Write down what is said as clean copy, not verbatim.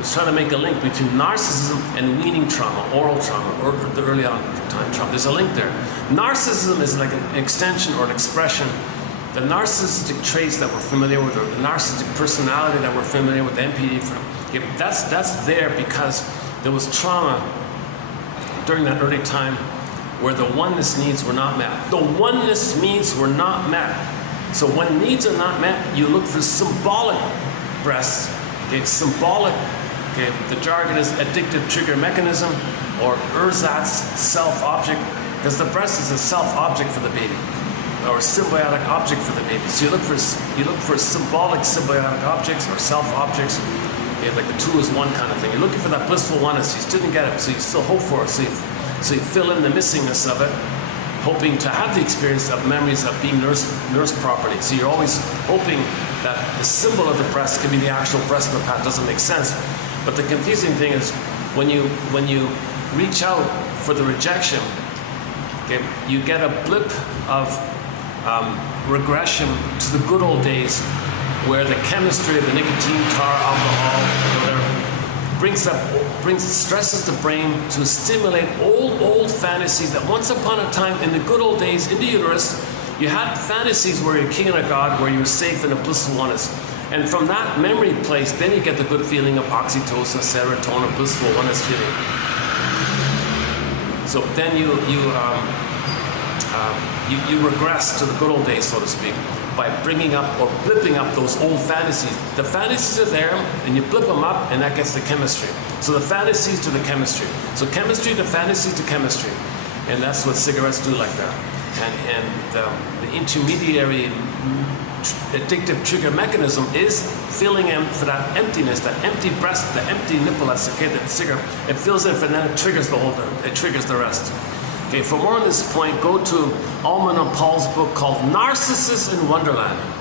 It's trying to make a link between narcissism and weaning trauma, oral trauma, or the early on time trauma. There's a link there. Narcissism is like an extension or an expression. The narcissistic traits that we're familiar with, or the narcissistic personality that we're familiar with, the NPD, that's there because there was trauma during that early time where the oneness needs were not met. The oneness needs were not met. So when needs are not met, you look for symbolic breasts. Okay, symbolic. Okay, the jargon is addictive trigger mechanism, or ersatz self-object, because the breast is a self-object for the baby, or a symbiotic object for the baby. So you look for symbolic symbiotic objects or self-objects. Okay, like the two is one kind of thing. You're looking for that blissful oneness. You still didn't get it, so you still hope for it. So you fill in the missingness of it, hoping to have the experience of memories of being nursed properly. So you're always hoping that the symbol of the breast can be the actual breast in the past. Doesn't make sense. But the confusing thing is when you reach out for the rejection, okay, you get a blip of regression to the good old days where the chemistry of the nicotine, tar, alcohol, whatever, stresses the brain to stimulate old fantasies that once upon a time in the good old days in the uterus, you had fantasies where you're king and a god, where you were safe in a blissful oneness. And from that memory place, then you get the good feeling of oxytocin, serotonin, blissful oneness feeling. So then you regress to the good old days, so to speak, by bringing up or blipping up those old fantasies. The fantasies are there, and you blip them up, and that gets the chemistry. So the fantasies to the chemistry. So chemistry to fantasies to chemistry. And that's what cigarettes do like that. And the intermediary addictive trigger mechanism is filling in for that emptiness, that empty breast, the empty nipple that's okay, that cigarette. It fills in, and then it triggers the rest. Okay, for more on this point, go to Alman and Paul's book called Narcissus in Wonderland.